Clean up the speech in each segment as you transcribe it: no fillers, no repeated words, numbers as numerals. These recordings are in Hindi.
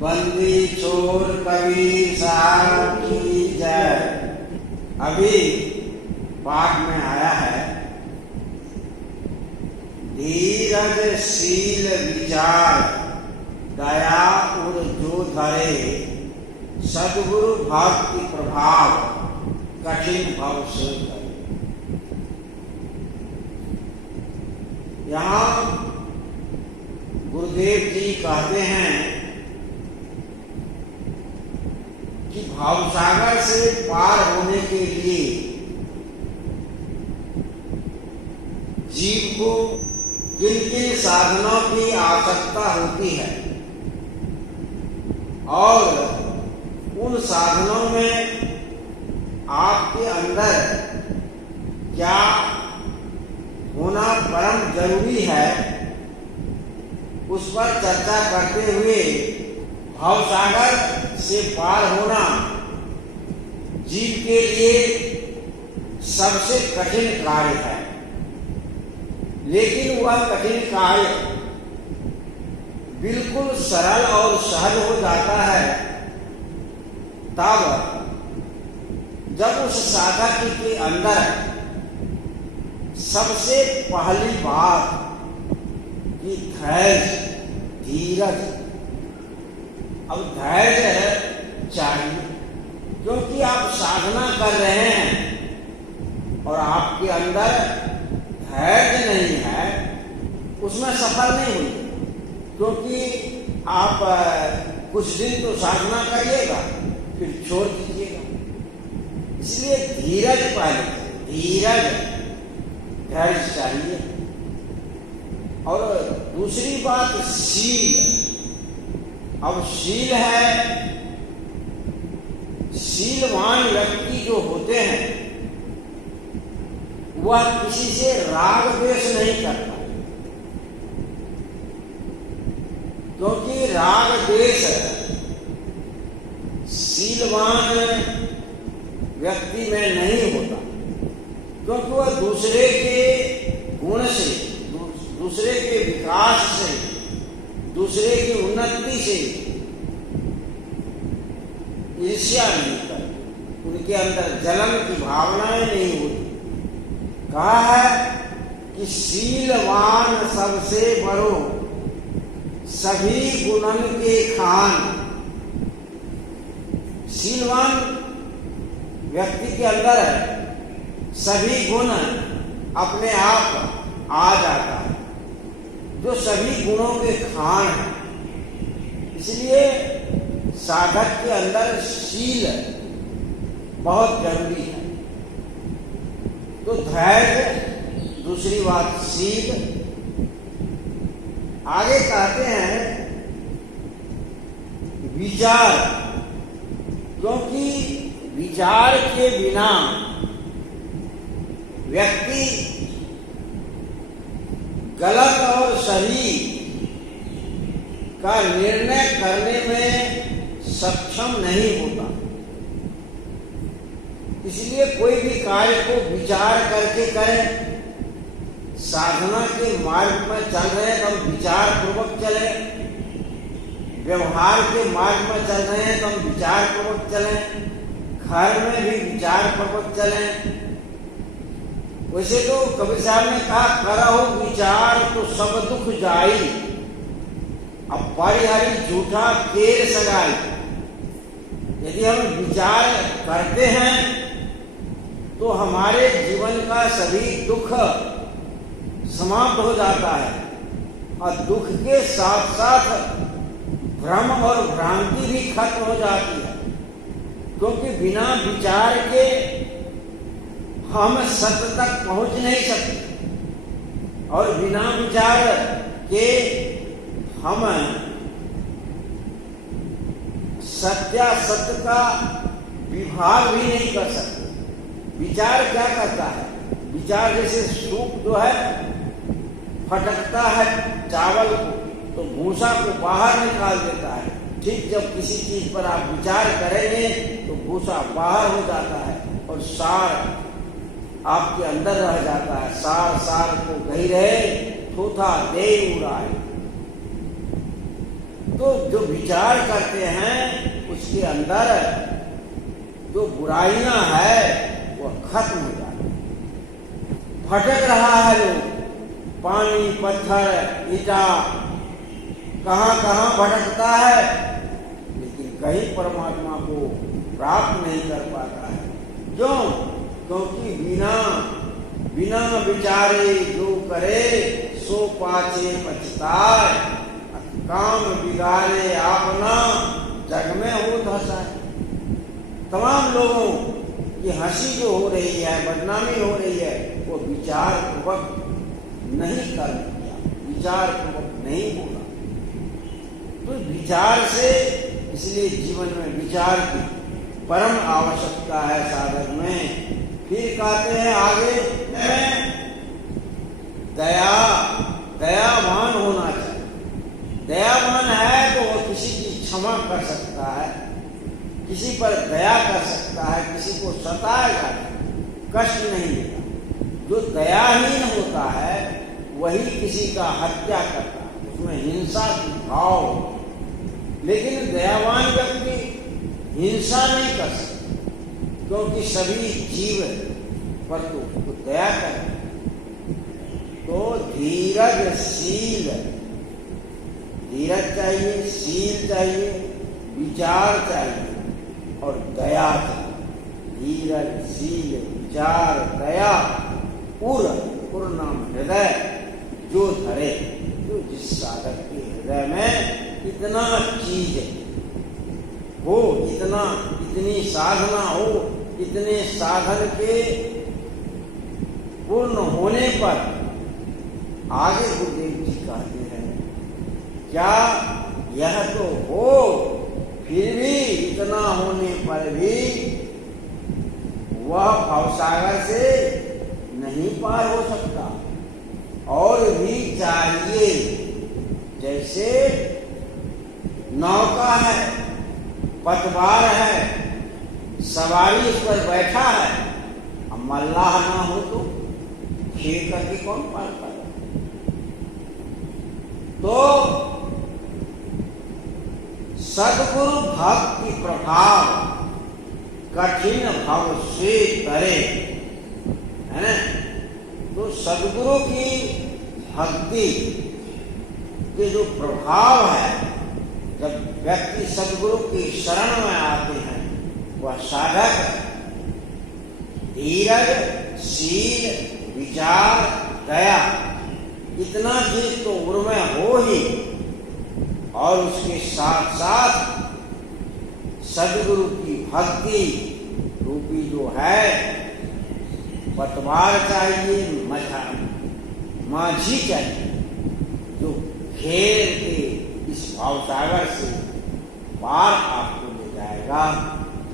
बंदी छोर कबीर साहब की जय। अभी पाठ में आया है, धीरज शील विचार दया उर जो धरे, सद्गुरु भक्ति प्रभाव कठिन भव से करे। यहाँ गुरुदेव जी कहते हैं कि भावसागर से पार होने के लिए जीव को किन किन साधनों की आवश्यकता होती है और उन साधनों में आपके अंदर क्या होना परम जरूरी है, उस पर चर्चा करते हुए भावसागर से पार होना जीव के लिए सबसे कठिन कार्य है। लेकिन वह कठिन कार्य बिल्कुल सरल और सहज हो जाता है तब जब उस साधक के अंदर सबसे पहली बात कि धैर्य, धीरज। अब धैर्य चाहिए क्योंकि आप साधना कर रहे हैं और आपके अंदर धैर्य नहीं है, उसमें सफल नहीं हुई। क्योंकि आप कुछ दिन तो साधना करिएगा फिर छोड़ दीजिएगा। इसलिए धीरज पहले, धीरज धैर्य चाहिए। और दूसरी बात शील। अब शील है, शीलवान व्यक्ति जो होते हैं वह किसी से राग द्वेष नहीं करता, क्योंकि राग द्वेष शीलवान व्यक्ति में नहीं होता। क्योंकि वह दूसरे के गुण से, दूसरे के विकास से, दूसरे की उन्नति से ईर्ष्या नहीं करते, उनके अंदर जलन की भावनाएं नहीं होती। कहा है कि शीलवान सबसे बड़ो, सभी गुणन के खान। शीलवान व्यक्ति के अंदर सभी गुण अपने आप आ जाता है, जो सभी गुणों के खान है। इसलिए साधक के अंदर शील बहुत जरूरी है। तो धैर्य, दूसरी बात शील। आगे कहते हैं विचार, क्योंकि विचार के बिना व्यक्ति गलत और सही का निर्णय करने में सक्षम नहीं होता। इसलिए कोई भी कार्य को विचार करके करें। साधना के मार्ग में चल रहे हैं तो हम विचार पूर्वक चलें, व्यवहार के मार्ग में चल रहे हैं तो हम विचार पूर्वक चलें, घर में भी विचार पूर्वक चलें। वैसे तो कबीर साहब ने कहा, करहु विचार तो सब दुख जाई, अब परिहरी झूठा केर सगाई। यदि हम विचार करते हैं तो हमारे जीवन का सभी दुख समाप्त हो जाता है और दुख के साथ साथ भ्रम और भ्रांति भी खत्म हो जाती है। क्योंकि बिना विचार के हम सत्य तक पहुंच नहीं सकते और बिना विचार के हम सत्यासत्य का विभाग भी नहीं कर सकते। विचार क्या करता है? विचार जैसे सूप जो है फटकता है चावल को तो भूसा को बाहर निकाल देता है। ठीक जब किसी चीज पर आप विचार करेंगे तो भूसा बाहर हो जाता है और सार आपके अंदर रह जाता है। सार सार को गही रहे, थोथा दे उड़ाए। तो जो विचार करते हैं उसके अंदर जो बुराइयां है वो खत्म हो जाती। भटक रहा है लोग, पानी पत्थर ईटा कहाँ कहाँ भटकता है, लेकिन कहीं परमात्मा को प्राप्त नहीं कर पाता है। क्यों? क्योंकि बिना विचारे जो करे सो पाछे पछताए, काम बिगाड़े अपना जग में हो धसा। तमाम लोगों की हंसी जो हो रही है, बदनामी हो रही है, वो विचार पूर्वक नहीं कर दिया, विचार पूर्वक नहीं बोला। तो विचार से, इसलिए जीवन में विचार की परम आवश्यकता है साधक में। फिर कहते हैं आगे में दयावान होना चाहिए। दयावान है तो वो किसी की क्षमा कर सकता है, किसी पर दया कर सकता है, किसी को सताएगा, कष्ट नहीं देगा। जो दयाहीन होता है वही किसी का हत्या करता है, उसमें हिंसा की भाव। लेकिन दयावान व्यक्ति हिंसा नहीं कर सकता, क्योंकि सभी जीव पर तो दया कर। तो धीरज चाहिए, शील चाहिए, विचार चाहिए और दया चाहिए। धीरज, शील, विचार, दया, उर नाम हृदय जो धरे, जो जिस साधक के हृदय में इतना चीज हो, इतनी साधना हो, इतने साधन के पूर्ण होने पर आगे गुरुदेव जी कहते हैं क्या यह तो हो, फिर भी इतना होने पर भी वह भवसागर से नहीं पार हो सकता, और भी चाहिए। जैसे नौका है, पतवार है, सवारी उस पर बैठा है, अब मल्लाह ना हो तो खेल करके कौन पार पाएगा? तो सद्गुरु भक्ति प्रभाव कठिन भव से करे, है ना? तो सद्गुरु की भक्ति के जो प्रभाव है, जब व्यक्ति सद्गुरु की शरण में आते हैं, वह साधक धीरज, शील, विचार, दया, इतना चीज तो उर्में हो ही, और उसके साथ साथ सद्गुरु की भक्ति रूपी जो है पतवार चाहिए, माझी चाहिए, जो घेर के इस भावसागर से पार आपको ले जाएगा।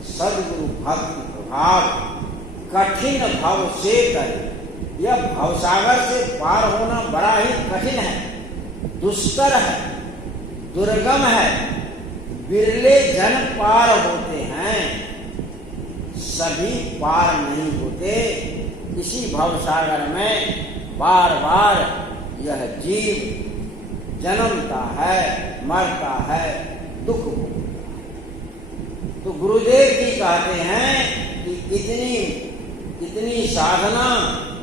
सद्गुरु भक्ति प्रभाव कठिन भव से करे। यह भवसागर से पार होना बड़ा ही कठिन है, दुष्कर है, दुर्गम है, बिरले जन पार होते हैं, सभी पार नहीं होते। इसी भवसागर में बार बार यह जीव जन्मता है, मरता है, दुख भोगता है। तो गुरुदेव जी कहते हैं कि इतनी साधना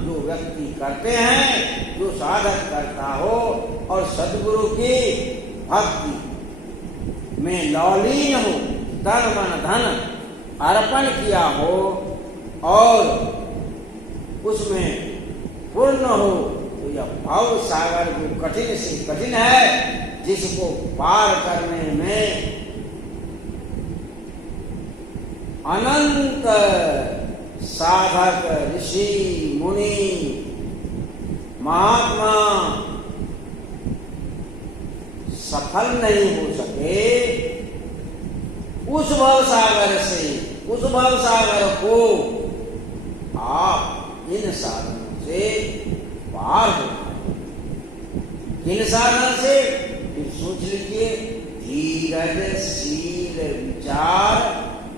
जो व्यक्ति करते हैं, जो साधक करता हो और सद्गुरु की भक्ति में लौलीन हो, तन मन धन अर्पण किया हो और उसमें पूर्ण हो, तो यह भाव सागर जो कठिन से कठिन है, जिसको पार करने में अनंत साधक, ऋषि, मुनि, महात्मा सफल नहीं हो सके, उस भव सागर को आप इन साधनों से पार हो। किन साधन से? फिर सोच लीजिए, धीरज, शील, विचार,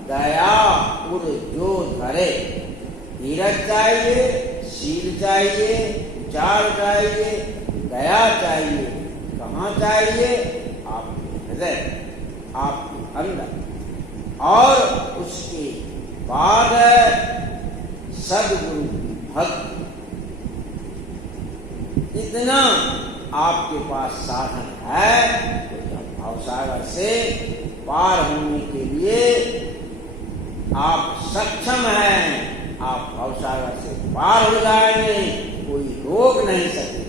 दया उर जो धरे। धीरज चाहिए, शील चाहिए, विचार चाहिए, दया चाहिए। कहाँ चाहिए? आपके हृदय आपके अंदर, और उसके बाद सदगुरु की भक्ति, इतना आपके पास साधन है तो जब भवसागर से पार होने के लिए आप सक्षम हैं, आप भवसागर से पार हो जाएंगे, कोई रोक नहीं सकते।